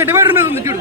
ఉంది, డివైడర్ మీద ఉంది చూడు.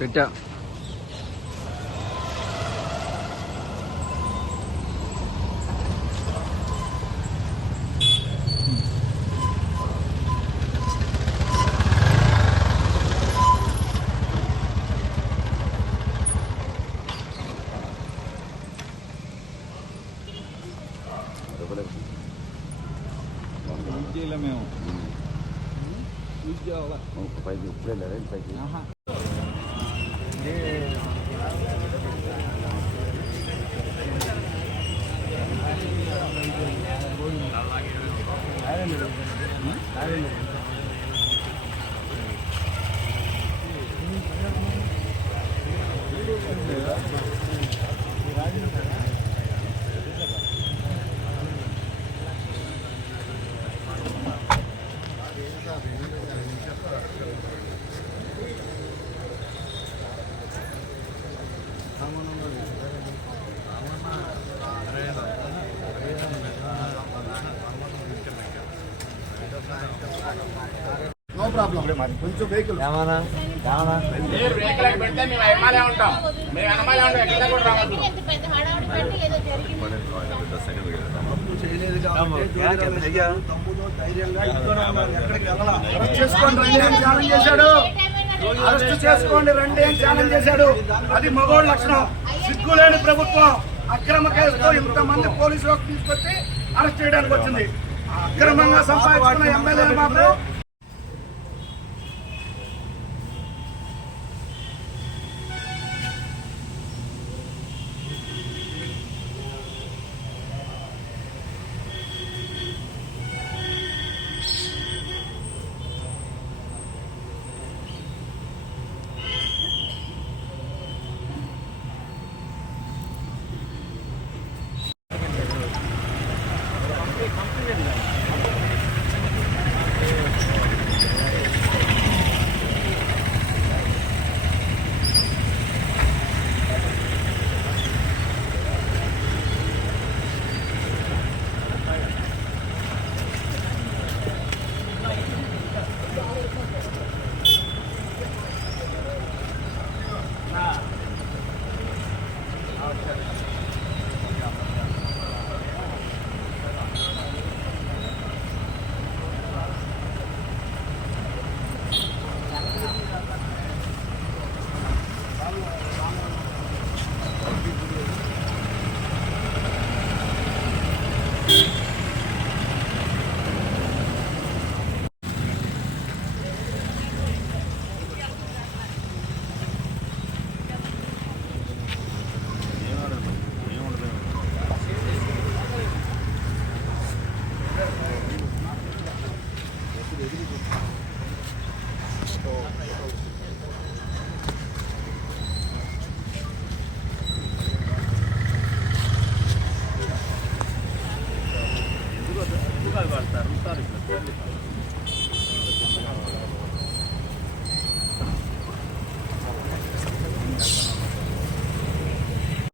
పెట్టా మేము పైకి ఇప్పుడే లేదా పైకి నో ప్రాబ్లం. కొంచెం వెహికల్ పెడితే మేము ఎమ్మెల్యే ఉంటాం, మేము ఎమ్మెల్యే ఉంటాం, ఎక్కడ కూడా రావద్దు. అరెస్ట్ చేసుకోండి రండి అని ఛాలెంజ్ చేశాడు. అది మగోళ్ళ లక్షణం. సిగ్గులేని ప్రభుత్వం అక్రమ కేసుతో ఇంతమంది పోలీసులకు తీసుకొచ్చి అరెస్ట్ చేయడానికి వచ్చింది. అక్రమంగా సంపాదించుకున్న ఎమ్మెల్యేలు మాత్రం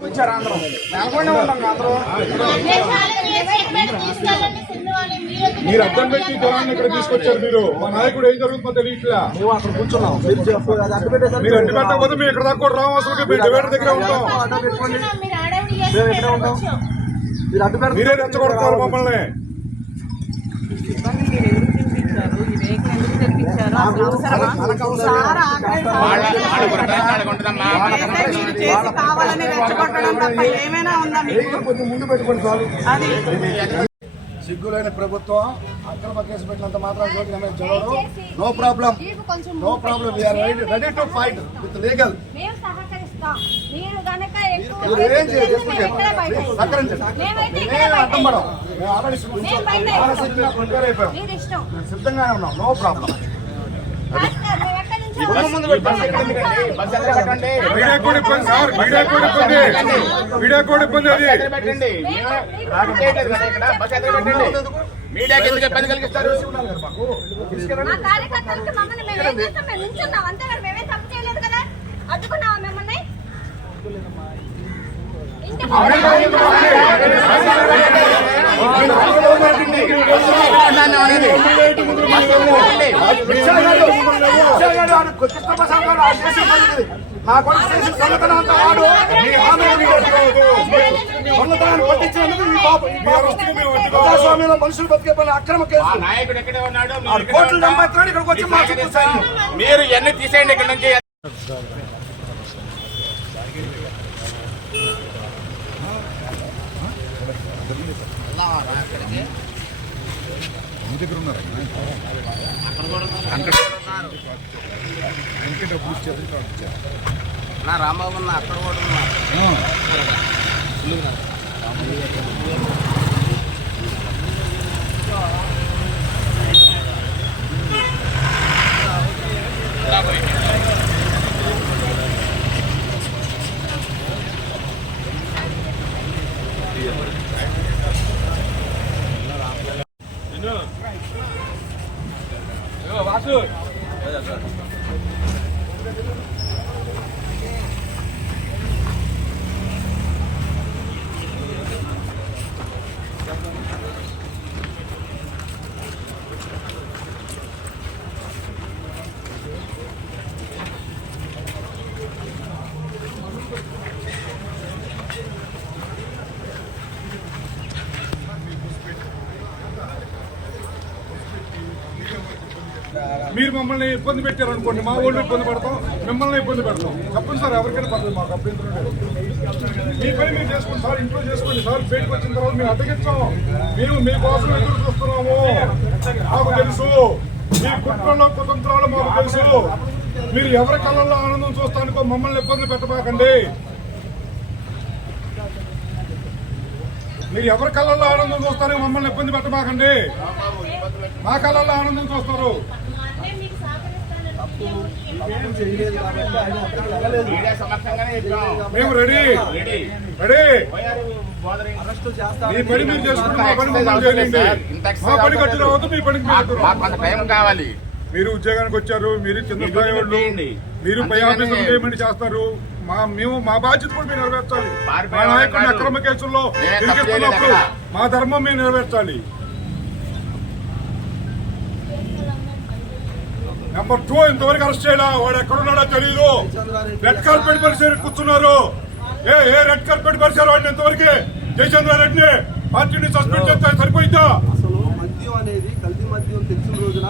వచ్చారు అందరూ నెలకొండ ఉన్నాం అందరూ మీరు అర్థం పెట్టి జనాన్ని ఇక్కడ తీసుకొచ్చారు. మీరు మా నాయకుడు ఏం జరుగుతుందో తెలియట్లా. మేము అక్కడ కూర్చున్నాం. మీరు అడ్డు పెట్టకపోతే మేము ఇక్కడ దాకా కూడా రాము. అసలు మేము డివైడర్ దగ్గర ఉంటాం. మేము ఎక్కడే ఉంటాం. మీరు అడ్డు పెడతారు. మీరే రెచ్చగొడతారు మమ్మల్ని. ముందు పెట్టుకోండి చాలు. సిగ్గులేని ప్రభుత్వం అక్రమ కేసు పెట్టినంత మాత్రం చదవడం. No problem, no problem. We are ready to fight with legal. ఏం చేయాలి అడ్డం పడం. మేము ఆల్రెడీ ప్రిపేర్ అయిపోయాం, సిద్ధంగానే ఉన్నాం. No problem. మీడియా కూడా ఇబ్బంది సార్, మీడియా కూడా ఇబ్బంది, మీడియా కూడా ఇబ్బంది. అది మీడియాకి ఎందుకు ఇబ్బంది కలిగిస్తారు? అడ్డుకున్నావా మిమ్మల్ని? ప్రజాస్వామ్యంలో మనుషులు బతికే పని అక్రమ కేసు. నాయకుడు ఎక్కడే ఉన్నాడు? కోట్లు నమ్మేస్తున్నాడు. ఇక్కడికి వచ్చి మా చుట్టూ సైన్యం. మీరు ఇవన్నీ తీసేయండి ఇక్కడ నుంచి. రాంబాబు అక్కడ కూడా ఉన్నారు. వాసు మీరు మమ్మల్ని ఇబ్బంది పెట్టారు అనుకోండి, మా ఊళ్ళో ఇబ్బంది పడతాం, మిమ్మల్ని ఇబ్బంది పెడతాం. చెప్పండి సార్, ఎవరికైనా పర్లేదు, మాకు అభ్యంతరం లేదు. మీ పని మీరు చేసుకోండి సార్, ఇంట్లో చేసుకోండి సార్. బయటకు వచ్చిన తర్వాత మేము అడ్డగించాం. మేము మీకోసం ఎదురు చూస్తున్నాము. మాకు తెలుసు మీ కుట్రలో కుతంత్రాలు మాకు తెలుసు. మీరు ఎవరి కళ్ళల్లో ఆనందం చూస్తానికో మమ్మల్ని ఇబ్బంది పెట్టబాకండి. మీరు ఎవరి కళ్ళల్లో ఆనందం చూస్తారో మమ్మల్ని ఇబ్బంది పెట్టబాకండి. మా కళ్ళల్లో ఆనందం చూస్తారు. మేము రెడీ రెడీ. మీ పని మీరు చేసుకుంటే మా పని మమ్మల్ని చేయండి. మా పని కట్టి రావద్దు, మీ పనికి టైం కావాలి. మీరు ఉద్యోగానికి వచ్చారు, మీరు చిన్న స్థాయి వాళ్ళు, మీరు పై ఆఫీసులు చేయమని చేస్తారు. మా బాధ్యత కూడా మీరు నెరవేర్చాలి. మా నాయకుడిని అక్రమ కేసుల్లో ఇరికిస్తున్నప్పుడు మా ధర్మం మేము నెరవేర్చాలి. నెంబర్ 2, ఇంతవరకు అరెస్ట్ చేయాలా? వాడు ఎక్కడున్నాడో తెలియదు. రెడ్ కార్పెట్ పరిసర కూర్చున్నారు. ఏ రెడ్ కార్పెట్ పరిసర వాడిని ఇంతవరకు జయచంద్రారెడ్డిని పార్టీని సస్పెండ్ చేస్తే సరిపోయిందా? అసలు మద్యం అనేది కల్తీ మద్యం తెలిసిన రోజున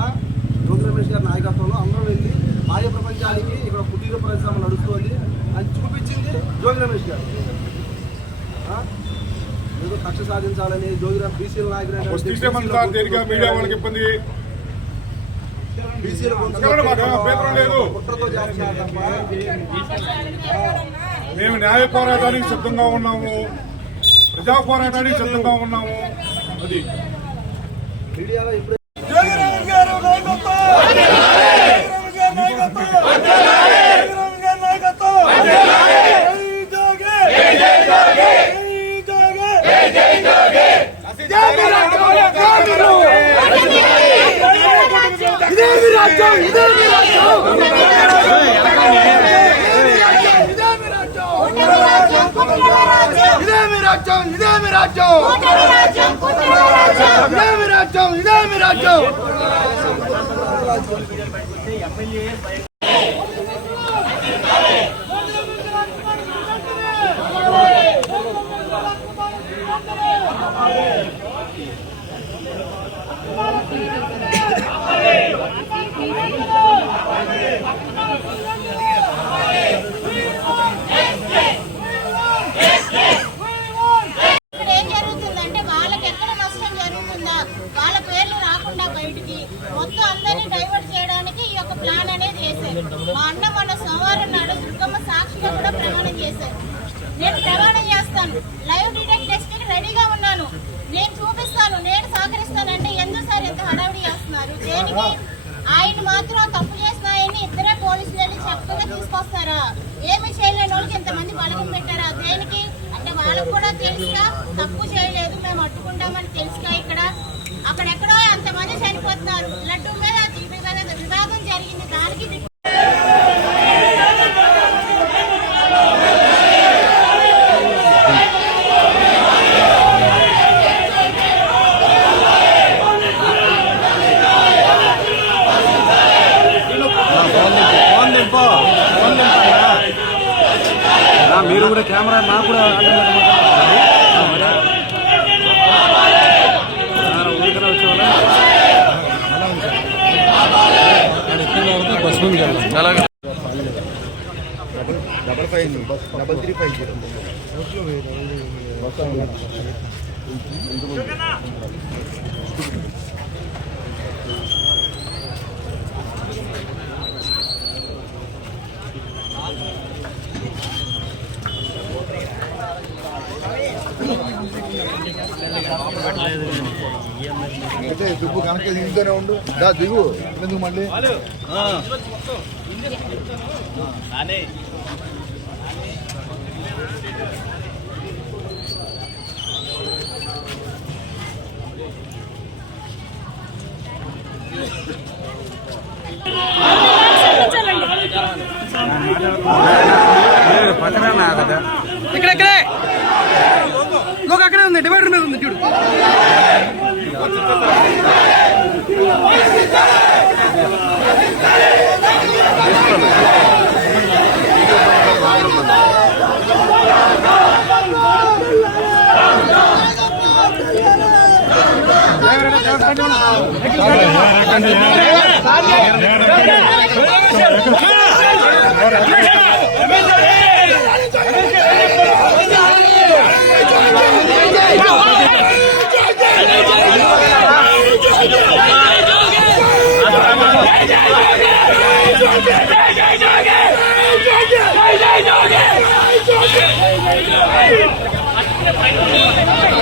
జోగి రమేష్ గారి నాయకత్వంలో అందరూ వెళ్ళి బాహ్య ప్రపంచానికి ఇక్కడ కుటీర పరిశ్రమ నడుస్తుంది అని చూపించింది జోగి రమేష్ గారు. ఏదో కక్ష సాధించాలని జోగి బీసీల నాయకుడు మీడియా వాళ్ళకి ఇబ్బంది లేదు. మేము న్యాయ పోరాటానికి సిద్ధంగా ఉన్నాము, ప్రజా పోరాటానికి సిద్ధంగా ఉన్నాము. అది మీడియాలో ఇప్పుడు ఇదే మీ రాజ్యం. రాజ్యం ఇదేమి రాజ్యం ఇదేమి రాజ్యం ఇదేమి రాజ్యం మొత్తం అందరినీ డైవర్ట్ చేయడానికి ఈ యొక్క ప్లాన్ అనేది వేశారు. మా అన్న మన సోమవారం నాడు దుర్గమ్మ సాక్షిగా కూడా ప్రమాణం చేశారు. నేను ప్రమాణం చేస్తాను, లైవ్ డిటెక్ట్ టెస్ట్ రెడీగా ఉన్నాను, నేను చూపిస్తాను, నేను సహకరిస్తానంటే ఎందుకు సార్ ఎంత హడావిడి చేస్తున్నారు? దేనికి? ఆయన మాత్రం తప్పు చేసిన ఆయన్ని ఇద్దరే పోలీసులు వెళ్ళి చక్కగా తీసుకొస్తారా? ఏమి చేయలేని వాళ్ళకి ఇంతమంది బలగం పెట్టారా? దేనికి అంటే వాళ్ళకు కూడా తెలుసుగా తప్పు చేయలేదు, మేము అడ్డుకుంటామని తెలుసుగా. ఇక్కడ అక్కడెక్కడో ఎంతమంది చనిపోతున్నారు, లడ్డు మీద వివాదం జరిగింది, దానికి మీరు కూడా కెమెరా నాకు కూడా దుబ్బు కనుక ఇంట్లోనే ఉండు, దా దిగు ఎందుకు మళ్ళీ ఇక్కడెక్కడే లోక అక్కడే ఉంది, డివైడర్ మీద ఉంది చూడు. జై